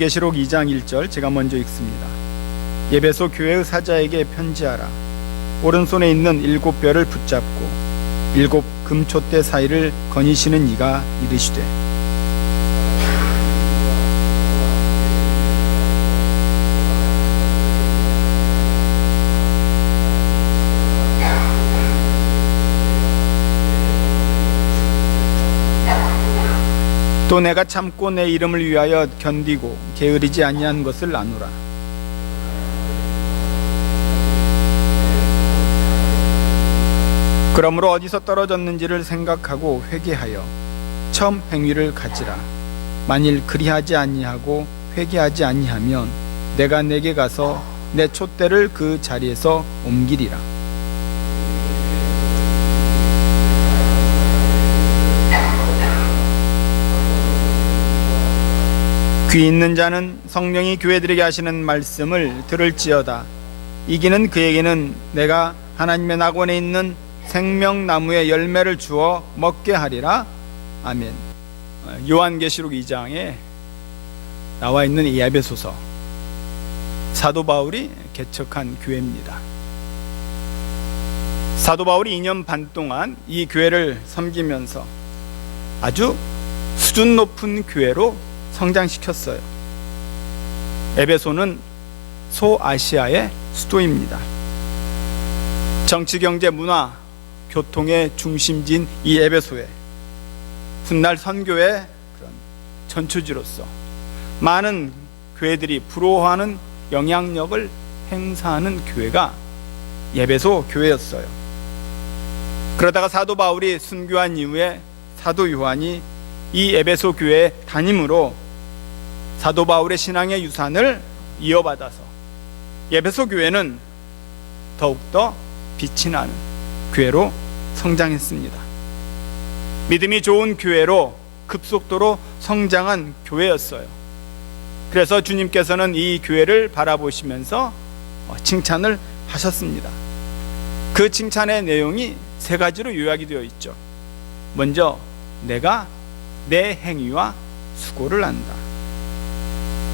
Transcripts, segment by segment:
계시록 2장 1절 제가 먼저 읽습니다. 에베소 교회의 사자에게 편지하라. 오른손에 있는 7별을 붙잡고 7 금촛대 사이를 거니시는 이가 이르시되, 또 내가 참고 내 이름을 위하여 견디고 게으르지 아니한 것을 아노라. 그러므로 어디서 떨어졌는지를 생각하고 회개하여 처음 행위를 가지라. 만일 그리하지 아니하고 회개하지 아니하면 내가 내게 가서 내 촛대를 그 자리에서 옮기리라. 귀 있는 자는 성령이 교회들에게 하시는 말씀을 들을지어다. 이기는 그에게는 내가 하나님의 낙원에 있는 생명나무의 열매를 주어 먹게 하리라. 아멘. 요한계시록 2장에 나와 있는 이 에베소서, 사도 바울이 개척한 교회입니다. 사도 바울이 2년 반 동안 이 교회를 섬기면서 아주 수준 높은 교회로 성장시켰어요. 에베소는 소아시아의 수도입니다. 정치, 경제, 문화, 교통의 중심지인 이 에베소에 훗날 선교의 그런 전초지로서 많은 교회들이 부러워하는 영향력을 행사하는 교회가 에베소 교회였어요. 그러다가 사도 바울이 순교한 이후에 사도 요한이 이 에베소 교회에 담임으로 사도 바울의 신앙의 유산을 이어받아서 에베소 교회는 더욱더 빛이 나는 교회로 성장했습니다. 믿음이 좋은 교회로 급속도로 성장한 교회였어요. 그래서 주님께서는 이 교회를 바라보시면서 칭찬을 하셨습니다. 그 칭찬의 내용이 3가지로 요약이 되어 있죠. 먼저, 내가 내 행위와 수고를 안다.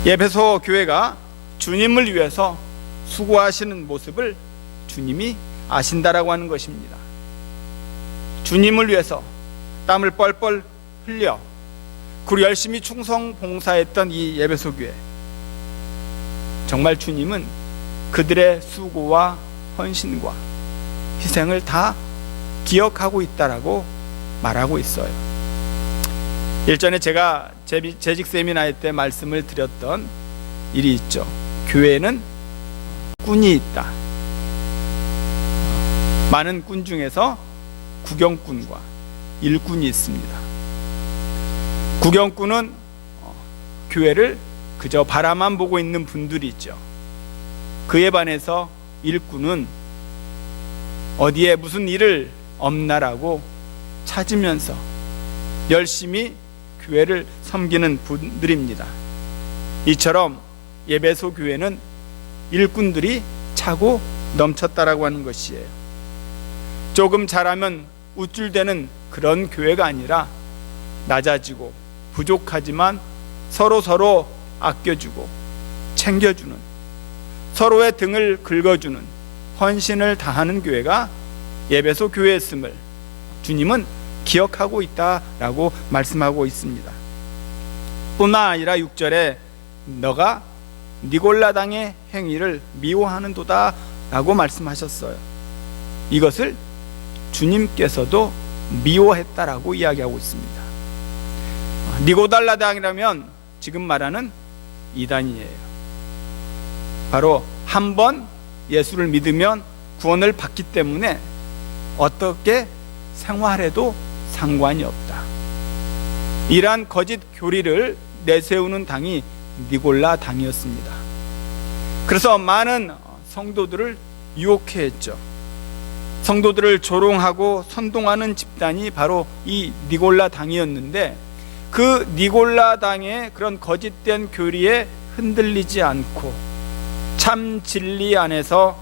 에베소 교회가 주님을 위해서 수고하시는 모습을 주님이 아신다라고 하는 것입니다. 주님을 위해서 땀을 뻘뻘 흘려 그리고 열심히 충성 봉사했던 이 에베소 교회, 정말 주님은 그들의 수고와 헌신과 희생을 다 기억하고 있다라고 말하고 있어요. 일전에 제가 재직 세미나회 때 말씀을 드렸던 일이 있죠. 교회에는 꾼이 있다. 많은 꾼 중에서 구경꾼과 일꾼이 있습니다. 구경꾼은 교회를 그저 바라만 보고 있는 분들이 있죠. 그에 반해서 일꾼은 어디에 무슨 일을 없나라고 찾으면서 열심히 교회를 섬기는 분들입니다. 이처럼 에베소 교회는 일꾼들이 차고 넘쳤다라고 하는 것이에요. 조금 잘하면 우쭐대는 그런 교회가 아니라 낮아지고 부족하지만 서로 아껴주고 챙겨주는, 서로의 등을 긁어주는 헌신을 다하는 교회가 에베소 교회였음을 주님은 기억하고 있다라고 말씀하고 있습니다. 뿐만 아니라 6절에 너가 니골라당의 행위를 미워하는도다 라고 말씀하셨어요. 이것을 주님께서도 미워했다라고 이야기하고 있습니다. 니고달라당이라면 지금 말하는 이단이에요. 바로 한 번 예수를 믿으면 구원을 받기 때문에 어떻게 생활해도 상관이 없다. 이러한 거짓 교리를 내세우는 당이 니골라 당이었습니다. 그래서 많은 성도들을 유혹해 했죠. 성도들을 조롱하고 선동하는 집단이 바로 이 니골라 당이었는데, 그 니골라 당의 그런 거짓된 교리에 흔들리지 않고 참 진리 안에서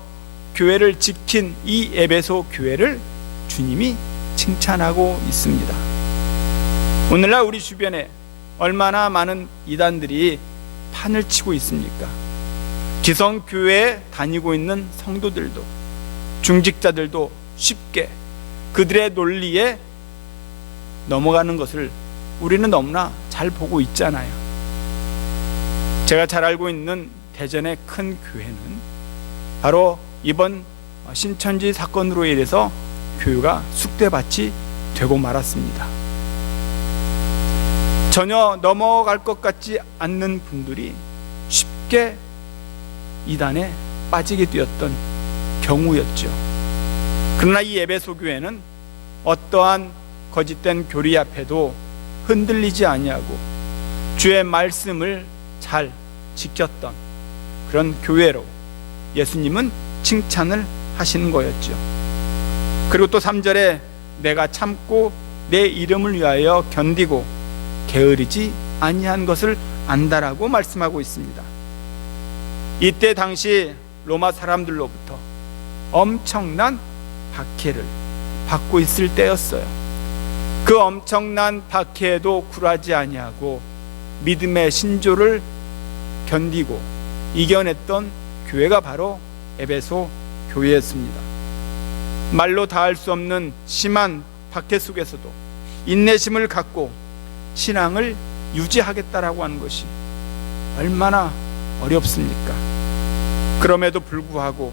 교회를 지킨 이 에베소 교회를 주님이 칭찬하고 있습니다. 오늘날 우리 주변에 얼마나 많은 이단들이 판을 치고 있습니까? 기성교회에 다니고 있는 성도들도, 중직자들도 쉽게 그들의 논리에 넘어가는 것을 우리는 너무나 잘 보고 있잖아요. 제가 잘 알고 있는 대전의 큰 교회는 바로 이번 신천지 사건으로 인해서 교회가 쑥대밭이 되고 말았습니다. 전혀 넘어갈 것 같지 않는 분들이 쉽게 이단에 빠지게 되었던 경우였죠. 그러나 이 에베소 교회는 어떠한 거짓된 교리 앞에도 흔들리지 아니하고 주의 말씀을 잘 지켰던 그런 교회로 예수님은 칭찬을 하시는 거였죠. 그리고 또 3절에 내가 참고 내 이름을 위하여 견디고 게으르지 아니한 것을 안다라고 말씀하고 있습니다. 이때 당시 로마 사람들로부터 엄청난 박해를 받고 있을 때였어요. 그 엄청난 박해에도 굴하지 아니하고 믿음의 신조를 견디고 이겨냈던 교회가 바로 에베소 교회였습니다. 말로 다할 수 없는 심한 박해 속에서도 인내심을 갖고 신앙을 유지하겠다라고 하는 것이 얼마나 어렵습니까? 그럼에도 불구하고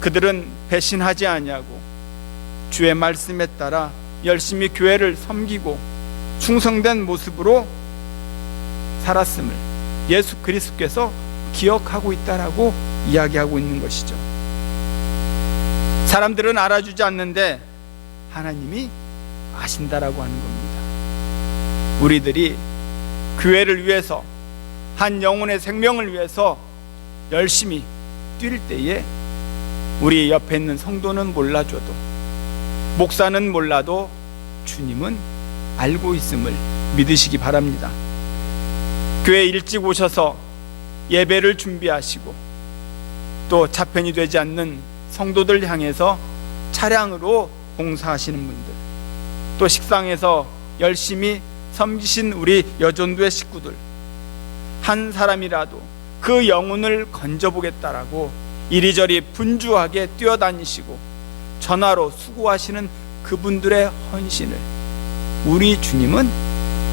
그들은 배신하지 아니하고 주의 말씀에 따라 열심히 교회를 섬기고 충성된 모습으로 살았음을 예수 그리스도께서 기억하고 있다라고 이야기하고 있는 것이죠. 사람들은 알아주지 않는데 하나님이 아신다라고 하는 겁니다. 우리들이 교회를 위해서, 한 영혼의 생명을 위해서 열심히 뛸 때에 우리 옆에 있는 성도는 몰라줘도, 목사는 몰라도 주님은 알고 있음을 믿으시기 바랍니다. 교회 일찍 오셔서 예배를 준비하시고 또 차편이 되지 않는 성도들 향해서 차량으로 봉사하시는 분들, 또 식상에서 열심히 섬기신 우리 여전도의 식구들, 한 사람이라도 그 영혼을 건져보겠다라고 이리저리 분주하게 뛰어다니시고 전화로 수고하시는 그분들의 헌신을 우리 주님은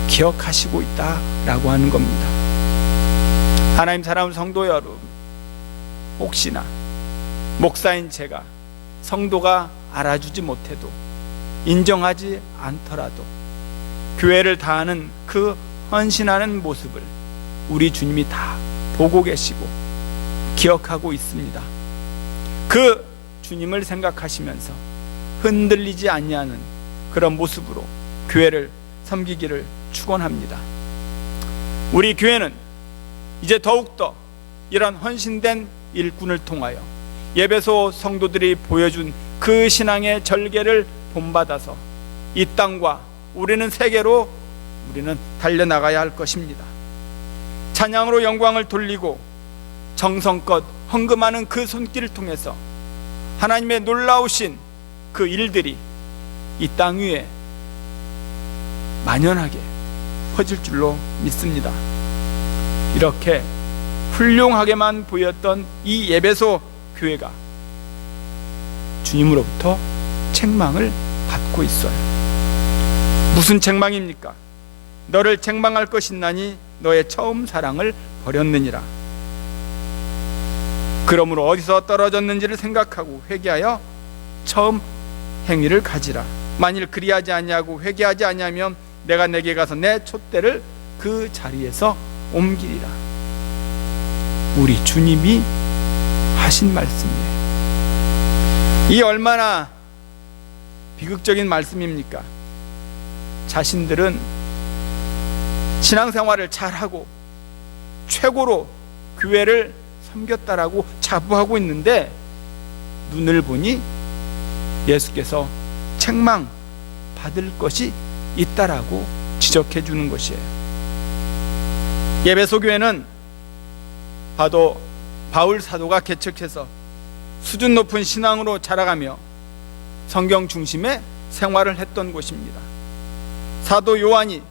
기억하시고 있다라고 하는 겁니다. 하나님 사랑하는 성도 여러분, 혹시나 목사인 제가 성도가 알아주지 못해도, 인정하지 않더라도 교회를 다하는 그 헌신하는 모습을 우리 주님이 다 보고 계시고 기억하고 있습니다. 그 주님을 생각하시면서 흔들리지 아니하는 그런 모습으로 교회를 섬기기를 축원합니다. 우리 교회는 이제 더욱더 이런 헌신된 일꾼을 통하여 에베소 성도들이 보여준 그 신앙의 절개를 본받아서 이 땅과 우리는 세계로 우리는 달려나가야 할 것입니다. 찬양으로 영광을 돌리고 정성껏 헌금하는 그 손길을 통해서 하나님의 놀라우신 그 일들이 이 땅 위에 만연하게 퍼질 줄로 믿습니다. 이렇게 훌륭하게만 보였던 이 에베소 교회가 주님으로부터 책망을 받고 있어요. 무슨 책망입니까? 너를 책망할 것이나니 너의 처음 사랑을 버렸느니라. 그러므로 어디서 떨어졌는지를 생각하고 회개하여 처음 행위를 가지라. 만일 그리하지 아니하고 회개하지 아니하면 내가 내게 가서 내 촛대를 그 자리에서 옮기리라. 우리 주님이 하신 말씀이에요. 이 얼마나 비극적인 말씀입니까? 자신들은 신앙생활을 잘하고 최고로 교회를 섬겼다라고 자부하고 있는데 눈을 보니 예수께서 책망 받을 것이 있다라고 지적해 주는 것이에요. 에베소 교회는 봐도 바울 사도가 개척해서 수준 높은 신앙으로 자라가며 성경 중심의 생활을 했던 곳입니다. 사도 요한이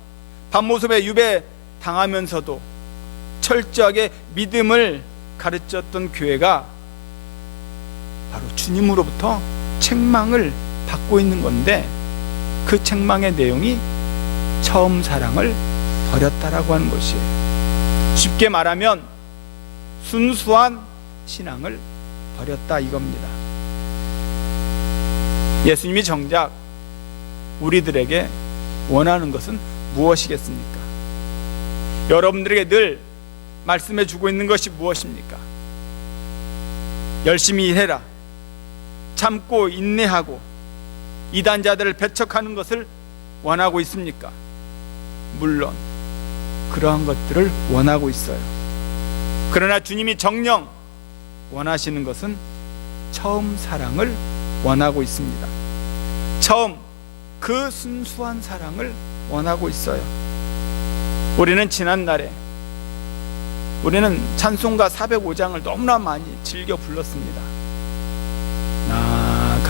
밤모습에 유배 당하면서도 철저하게 믿음을 가르쳤던 교회가 바로 주님으로부터 책망을 받고 있는 건데, 그 책망의 내용이 처음 사랑을 버렸다라고 하는 것이에요. 쉽게 말하면 순수한 신앙을 버렸다 이겁니다. 예수님이 정작 우리들에게 원하는 것은 무엇이겠습니까? 여러분들에게 늘 말씀해 주고 있는 것이 무엇입니까? 열심히 일해라, 참고 인내하고 이단자들을 배척하는 것을 원하고 있습니까? 물론 그러한 것들을 원하고 있어요. 그러나 주님이 정녕 원하시는 것은 처음 사랑을 원하고 있습니다. 처음 그 순수한 사랑을 원하고 있어요. 우리는 지난날에 찬송가 405장을 너무나 많이 즐겨 불렀습니다. 나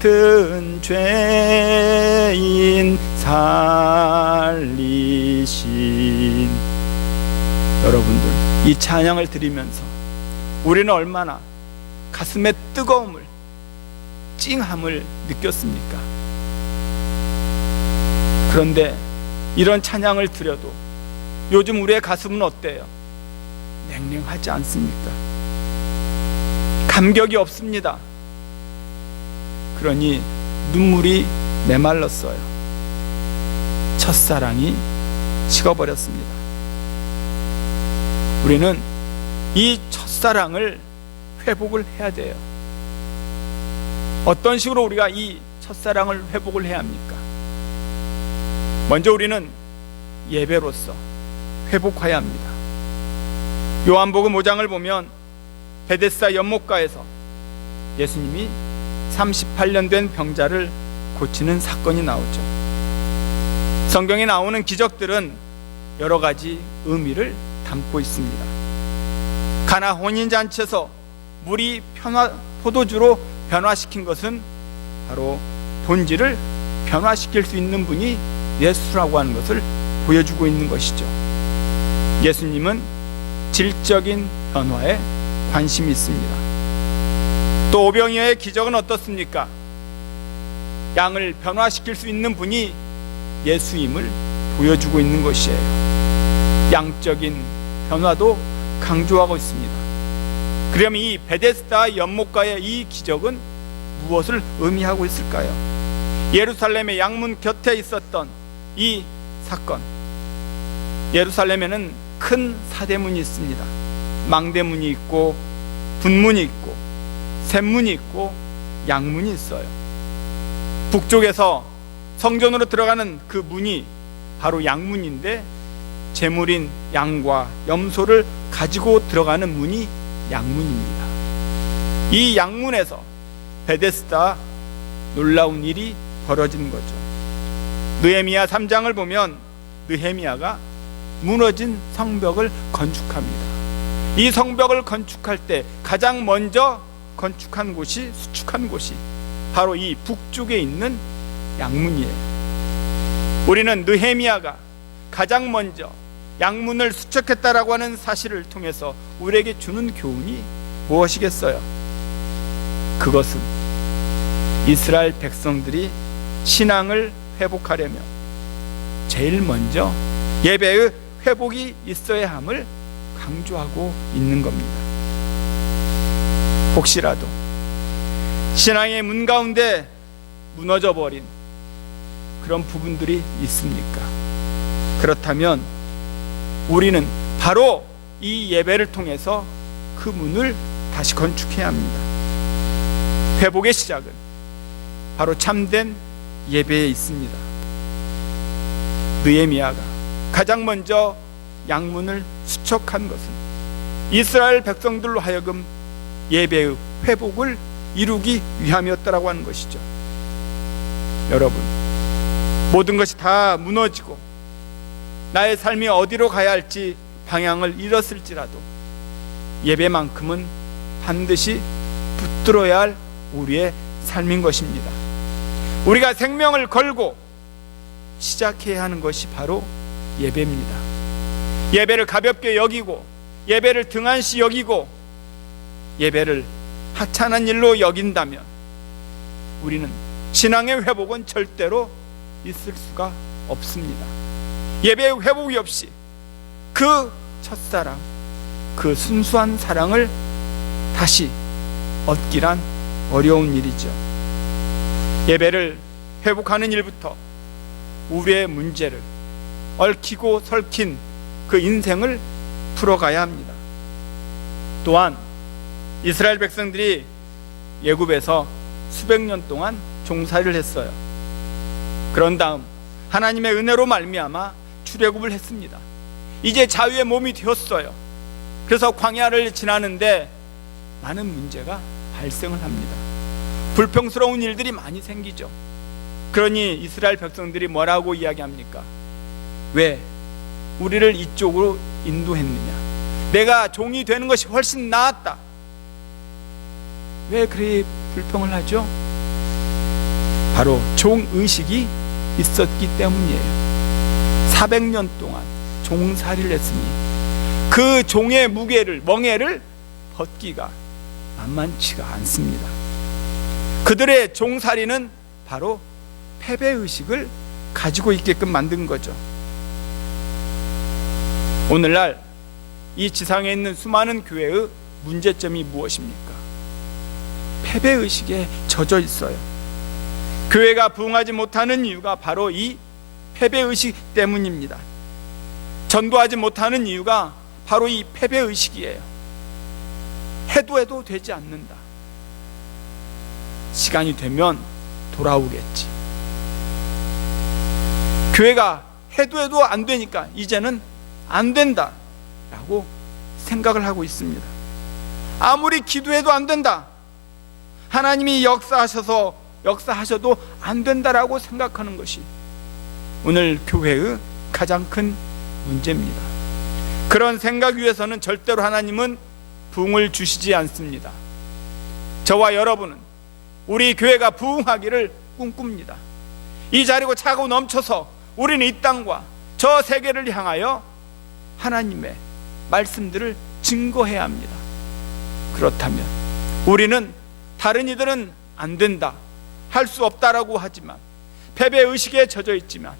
같은 죄인 살리신, 여러분들 이 찬양을 들으면서 우리는 얼마나 가슴의 뜨거움을, 찡함을 느꼈습니까? 그런데 이런 찬양을 드려도 요즘 우리의 가슴은 어때요? 냉랭하지 않습니까? 감격이 없습니다. 그러니 눈물이 메말랐어요. 첫사랑이 식어버렸습니다. 우리는 이 첫사랑을 회복을 해야 돼요. 어떤 식으로 우리가 이 첫사랑을 회복을 해야 합니까? 먼저 우리는 예배로서 회복해야 합니다. 요한복음 5장을 보면 베데스다 연못가에서 예수님이 38년 된 병자를 고치는 사건이 나오죠. 성경에 나오는 기적들은 여러 가지 의미를 담고 있습니다. 가나 혼인잔치에서 물이 포도주로 변화시킨 것은 바로 본질을 변화시킬 수 있는 분이 예수라고 하는 것을 보여주고 있는 것이죠. 예수님은 질적인 변화에 관심이 있습니다. 또 오병이어의 기적은 어떻습니까? 양을 변화시킬 수 있는 분이 예수임을 보여주고 있는 것이에요. 양적인 변화도 강조하고 있습니다. 그러면 이 베데스다 연못가의 이 기적은 무엇을 의미하고 있을까요? 예루살렘의 양문 곁에 있었던 이 사건, 예루살렘에는 큰 사대문이 있습니다. 망대문이 있고 분문이 있고 샘문이 있고 양문이 있어요. 북쪽에서 성전으로 들어가는 그 문이 바로 양문인데, 제물인 양과 염소를 가지고 들어가는 문이 양문입니다. 이 양문에서 베데스다 놀라운 일이 벌어지는 거죠. 느헤미야 3장을 보면 느헤미야가 무너진 성벽을 건축합니다. 이 성벽을 건축할 때 가장 먼저 건축한 곳이, 수축한 곳이 바로 이 북쪽에 있는 양문이에요. 우리는 느헤미야가 가장 먼저 양문을 수축했다라고 하는 사실을 통해서 우리에게 주는 교훈이 무엇이겠어요? 그것은 이스라엘 백성들이 신앙을 회복하려면 제일 먼저 예배의 회복이 있어야 함을 강조하고 있는 겁니다. 혹시라도 신앙의 문 가운데 무너져버린 그런 부분들이 있습니까? 그렇다면 우리는 바로 이 예배를 통해서 그 문을 다시 건축해야 합니다. 회복의 시작은 바로 참된 예배에 있습니다. 느헤미야가 가장 먼저 양문을 수축한 것은 이스라엘 백성들로 하여금 예배의 회복을 이루기 위함이었다라고 하는 것이죠. 여러분, 모든 것이 다 무너지고 나의 삶이 어디로 가야 할지 방향을 잃었을지라도 예배만큼은 반드시 붙들어야 할 우리의 삶인 것입니다. 우리가 생명을 걸고 시작해야 하는 것이 바로 예배입니다. 예배를 가볍게 여기고 예배를 등한시 여기고 예배를 하찮은 일로 여긴다면 우리는 신앙의 회복은 절대로 있을 수가 없습니다. 예배의 회복이 없이 그 첫사랑, 그 순수한 사랑을 다시 얻기란 어려운 일이죠. 예배를 회복하는 일부터 우리의 문제를, 얽히고 설킨 그 인생을 풀어가야 합니다. 또한 이스라엘 백성들이 애굽에서 수백 년 동안 종살이를 했어요. 그런 다음 하나님의 은혜로 말미암아 출애굽을 했습니다. 이제 자유의 몸이 되었어요. 그래서 광야를 지나는데 많은 문제가 발생을 합니다. 불평스러운 일들이 많이 생기죠. 그러니 이스라엘 백성들이 뭐라고 이야기합니까? 왜 우리를 이쪽으로 인도했느냐? 내가 종이 되는 것이 훨씬 나았다. 왜 그리 불평을 하죠? 바로 종의식이 있었기 때문이에요. 400년 동안 종살이를 했으니 그 종의 무게를, 멍에를 벗기가 만만치가 않습니다. 그들의 종살이는 바로 패배의식을 가지고 있게끔 만든 거죠. 오늘날 이 지상에 있는 수많은 교회의 문제점이 무엇입니까? 패배의식에 젖어 있어요. 교회가 부흥하지 못하는 이유가 바로 이 패배의식 때문입니다. 전도하지 못하는 이유가 바로 이 패배의식이에요. 해도 되지 않는다. 시간이 되면 돌아오겠지. 교회가 해도 안 되니까 이제는 안 된다 라고 생각을 하고 있습니다. 아무리 기도해도 안 된다, 하나님이 역사하셔도 안 된다라고 생각하는 것이 오늘 교회의 가장 큰 문제입니다. 그런 생각 위에서는 절대로 하나님은 부흥을 주시지 않습니다. 저와 여러분은 우리 교회가 부흥하기를 꿈꿉니다. 이 자리고 차고 넘쳐서 우리는 이 땅과 저 세계를 향하여 하나님의 말씀들을 증거해야 합니다. 그렇다면 우리는 다른 이들은 안 된다, 할 수 없다라고 하지만, 패배의식에 젖어 있지만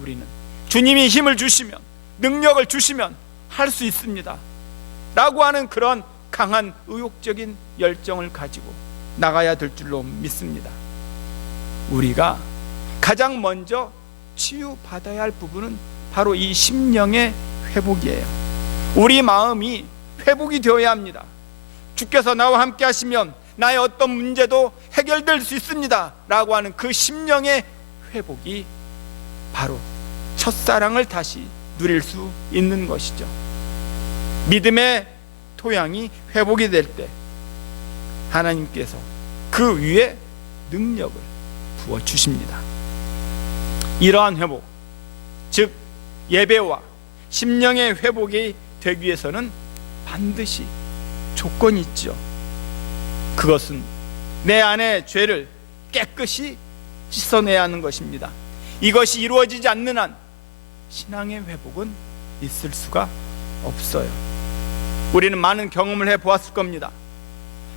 우리는 주님이 힘을 주시면, 능력을 주시면 할 수 있습니다 라고 하는 그런 강한 의욕적인 열정을 가지고 나가야 될 줄로 믿습니다. 우리가 가장 먼저 치유받아야 할 부분은 바로 이 심령의 회복이에요. 우리 마음이 회복이 되어야 합니다. 주께서 나와 함께 하시면 나의 어떤 문제도 해결될 수 있습니다 라고 하는 그 심령의 회복이 바로 첫사랑을 다시 누릴 수 있는 것이죠. 믿음의 토양이 회복이 될 때 하나님께서 그 위에 능력을 부어주십니다. 이러한 회복, 즉 예배와 심령의 회복이 되기 위해서는 반드시 조건이 있죠. 그것은 내 안의 죄를 깨끗이 씻어내야 하는 것입니다. 이것이 이루어지지 않는 한 신앙의 회복은 있을 수가 없어요. 우리는 많은 경험을 해보았을 겁니다.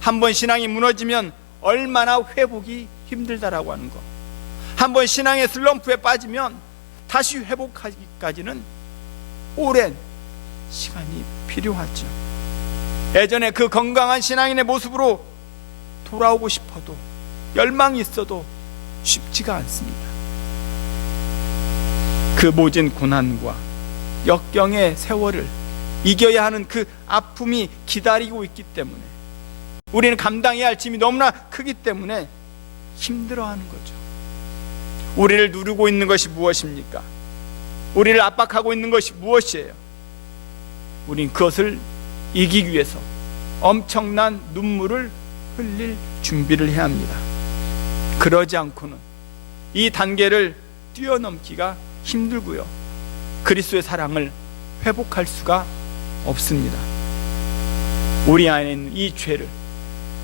한번 신앙이 무너지면 얼마나 회복이 힘들다라고 하는 거. 한번 신앙의 슬럼프에 빠지면 다시 회복하기까지는 오랜 시간이 필요하죠. 예전에 그 건강한 신앙인의 모습으로 돌아오고 싶어도, 열망이 있어도 쉽지가 않습니다. 그 모진 고난과 역경의 세월을 이겨야 하는 그 아픔이 기다리고 있기 때문에, 우리는 감당해야 할 짐이 너무나 크기 때문에 힘들어하는 거죠. 우리를 누르고 있는 것이 무엇입니까? 우리를 압박하고 있는 것이 무엇이에요? 우린 그것을 이기기 위해서 엄청난 눈물을 흘릴 준비를 해야 합니다. 그러지 않고는 이 단계를 뛰어넘기가 힘들고요, 그리스도의 사랑을 회복할 수가 없습니다. 우리 안에 있는 이 죄를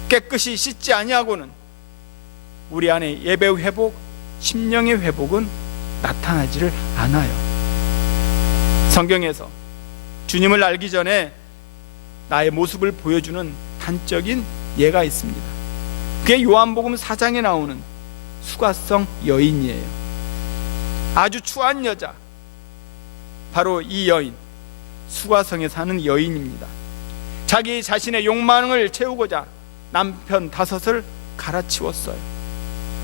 깨끗이 씻지 아니하고는 우리 안에 예배의 회복, 심령의 회복은 나타나지를 않아요. 성경에서 주님을 알기 전에 나의 모습을 보여주는 단적인 예가 있습니다. 그게 요한복음 4장에 나오는 수가성 여인이에요. 아주 추한 여자, 바로 이 여인, 수가성에 사는 여인입니다. 자기 자신의 욕망을 채우고자 남편 5을 갈아치웠어요.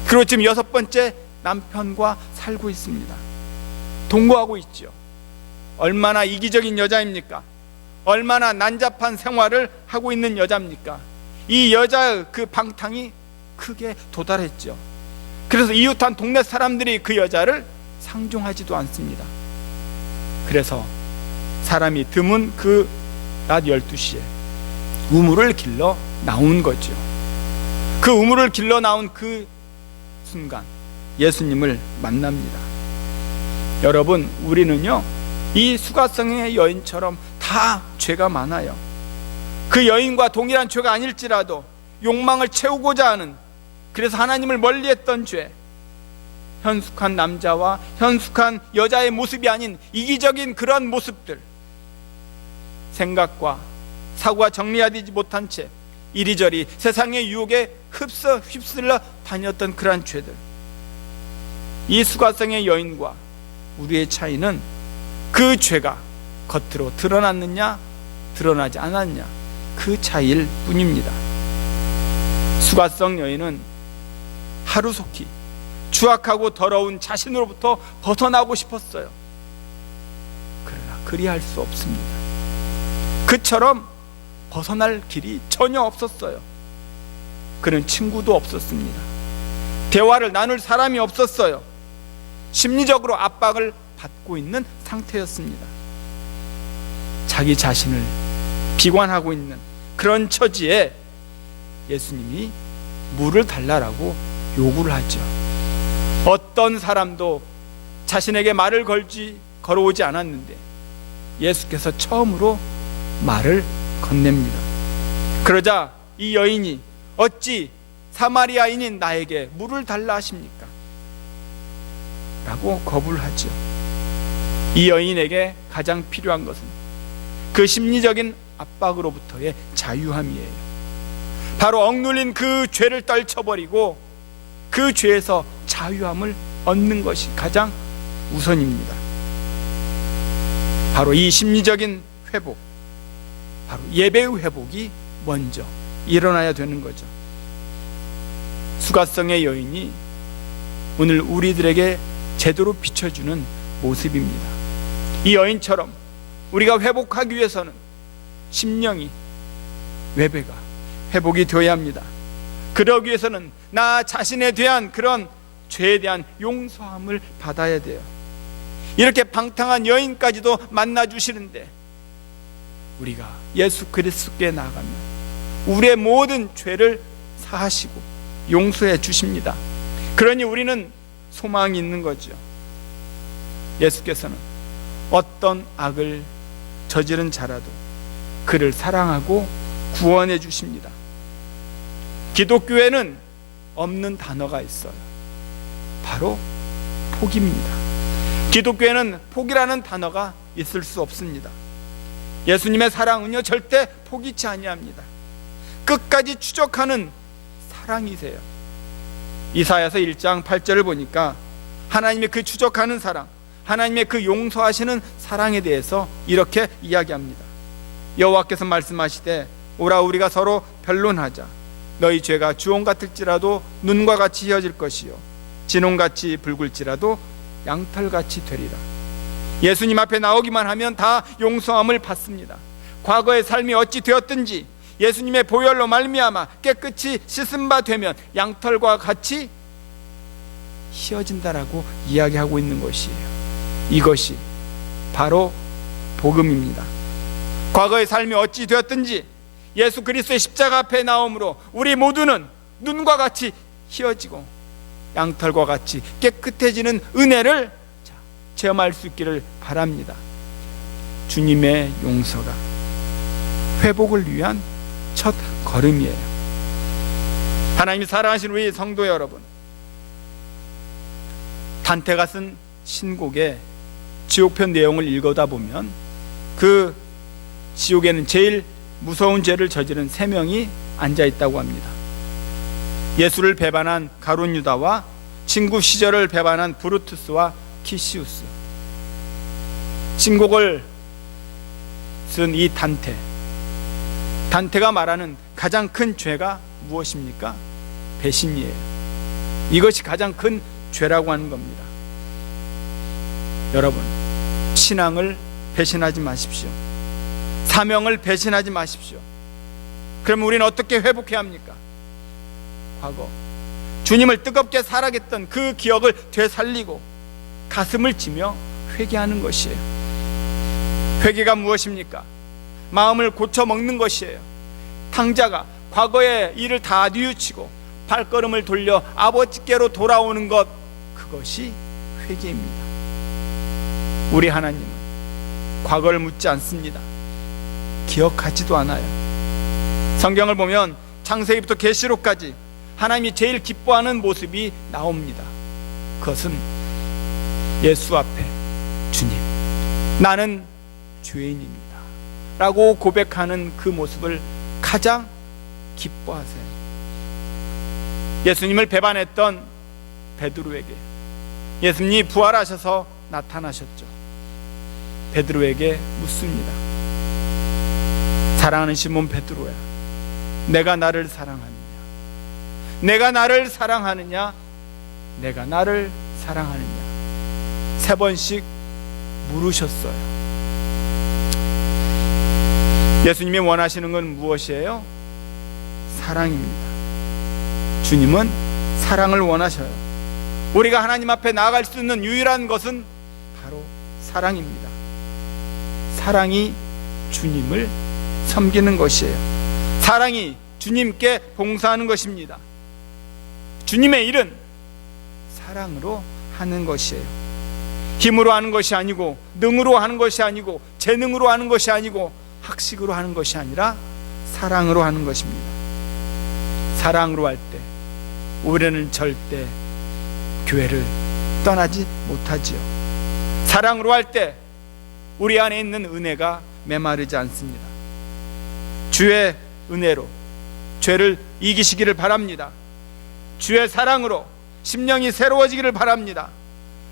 그리고 지금 6번째 남편과 살고 있습니다. 동거하고 있죠. 얼마나 이기적인 여자입니까? 얼마나 난잡한 생활을 하고 있는 여자입니까? 이 여자의 그 방탕이 크게 도달했죠. 그래서 이웃한 동네 사람들이 그 여자를 상종하지도 않습니다. 그래서 사람이 드문 그 낮 12시에 우물을 길러 나온 거죠. 그 우물을 길러 나온 그 순간 예수님을 만납니다. 여러분, 우리는요 이 수가성의 여인처럼 다 죄가 많아요. 그 여인과 동일한 죄가 아닐지라도 욕망을 채우고자 하는, 그래서 하나님을 멀리했던 죄, 현숙한 남자와 현숙한 여자의 모습이 아닌 이기적인 그런 모습들, 생각과 사고가 정리되지 못한 채 이리저리 세상의 유혹에 휩쓸려 다녔던 그러한 죄들, 이 수가성의 여인과 우리의 차이는 그 죄가 겉으로 드러났느냐 드러나지 않았냐, 그 차이일 뿐입니다. 수가성 여인은 하루속히 추악하고 더러운 자신으로부터 벗어나고 싶었어요. 그러나 그리할 수 없습니다. 그처럼 벗어날 길이 전혀 없었어요. 그는 친구도 없었습니다. 대화를 나눌 사람이 없었어요. 심리적으로 압박을 받고 있는 상태였습니다. 자기 자신을 비관하고 있는 그런 처지에 예수님이 물을 달라고 요구를 하죠. 어떤 사람도 자신에게 말을 걸어오지 않았는데 예수께서 처음으로 말을 건넵니다. 그러자 이 여인이 어찌 사마리아인인 나에게 물을 달라 하십니까? 라고 거부를 하죠. 이 여인에게 가장 필요한 것은 그 심리적인 압박으로부터의 자유함이에요. 바로 억눌린 그 죄를 떨쳐버리고 그 죄에서 자유함을 얻는 것이 가장 우선입니다. 바로 이 심리적인 회복, 바로 예배의 회복이 먼저 일어나야 되는 거죠. 수가성의 여인이 오늘 우리들에게 제대로 비춰주는 모습입니다. 이 여인처럼 우리가 회복하기 위해서는 심령이, 예배가 회복이 되어야 합니다. 그러기 위해서는 나 자신에 대한 그런 죄에 대한 용서함을 받아야 돼요. 이렇게 방탕한 여인까지도 만나주시는데 우리가 예수 그리스도께 나아가면 우리의 모든 죄를 사하시고 용서해 주십니다. 그러니 우리는 소망이 있는 거죠. 예수께서는 어떤 악을 저지른 자라도 그를 사랑하고 구원해 주십니다. 기독교에는 없는 단어가 있어요. 바로 포기입니다. 기독교에는 포기라는 단어가 있을 수 없습니다. 예수님의 사랑은요 절대 포기치 아니합니다. 끝까지 추적하는 사랑이세요. 이사야서 1장 8절을 보니까 하나님의 그 추적하는 사랑, 하나님의 그 용서하시는 사랑에 대해서 이렇게 이야기합니다. 여호와께서 말씀하시되 오라 우리가 서로 변론하자. 너희 죄가 주홍 같을지라도 눈과 같이 휘어질 것이요 진홍같이 붉을지라도 양털같이 되리라. 예수님 앞에 나오기만 하면 다 용서함을 받습니다. 과거의 삶이 어찌 되었든지 예수님의 보혈로 말미암아 깨끗이 씻은 바 되면 양털과 같이 휘어진다라고 이야기하고 있는 것이에요. 이것이 바로 복음입니다. 과거의 삶이 어찌 되었든지 예수 그리스도의 십자가 앞에 나옴으로 우리 모두는 눈과 같이 휘어지고 양털과 같이 깨끗해지는 은혜를 체험할 수 있기를 바랍니다. 주님의 용서가 회복을 위한 첫 걸음이에요. 하나님이 사랑하신 우리 성도 여러분, 단테가 쓴 신곡의 지옥편 내용을 읽어다 보면 그 지옥에는 제일 무서운 죄를 저지른 3명이 앉아 있다고 합니다. 예수를 배반한 가룟 유다와 친구 시절을 배반한 브루투스와 키시우스. 신곡을 쓴 이 단테가 말하는 가장 큰 죄가 무엇입니까? 배신이에요. 이것이 가장 큰 죄라고 하는 겁니다. 여러분, 신앙을 배신하지 마십시오. 사명을 배신하지 마십시오. 그럼 우리는 어떻게 회복해야 합니까? 과거 주님을 뜨겁게 사랑했던 그 기억을 되살리고 가슴을 치며 회개하는 것이에요. 회개가 무엇입니까? 마음을 고쳐 먹는 것이에요. 탕자가 과거의 일을 다 뉘우치고 발걸음을 돌려 아버지께로 돌아오는 것, 그것이 회개입니다. 우리 하나님은 과거를 묻지 않습니다. 기억하지도 않아요. 성경을 보면 창세기부터 계시록까지 하나님이 제일 기뻐하는 모습이 나옵니다. 그것은 예수 앞에 주님, 나는 죄인입니다 라고 고백하는 그 모습을 가장 기뻐하세요. 예수님을 배반했던 베드로에게 예수님이 부활하셔서 나타나셨죠. 베드로에게 묻습니다. 사랑하는 시몬 베드로야, 내가 나를 사랑하느냐? 내가 나를 사랑하느냐? 내가 나를 사랑하느냐? 3번씩 물으셨어요. 예수님이 원하시는 건 무엇이에요? 사랑입니다. 주님은 사랑을 원하셔요. 우리가 하나님 앞에 나아갈 수 있는 유일한 것은 바로 사랑입니다. 사랑이 주님을 섬기는 것이에요. 사랑이 주님께 봉사하는 것입니다. 주님의 일은 사랑으로 하는 것이에요. 힘으로 하는 것이 아니고, 능으로 하는 것이 아니고, 재능으로 하는 것이 아니고, 학식으로 하는 것이 아니라 사랑으로 하는 것입니다. 사랑으로 할 때 우리는 절대 교회를 떠나지 못하지요. 사랑으로 할 때 우리 안에 있는 은혜가 메마르지 않습니다. 주의 은혜로 죄를 이기시기를 바랍니다. 주의 사랑으로 심령이 새로워지기를 바랍니다.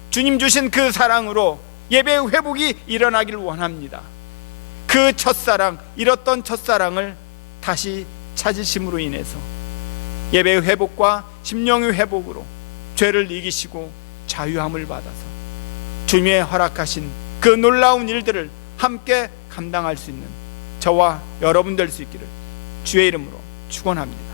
주님 주신 그 사랑으로 예배의 회복이 일어나기를 원합니다. 그 첫사랑, 잃었던 첫사랑을 다시 찾으심으로 인해서 예배의 회복과 심령의 회복으로 죄를 이기시고 자유함을 받아서 주님의 허락하신 그 놀라운 일들을 함께 감당할 수 있는 저와 여러분 될 수 있기를 주의 이름으로 축원합니다.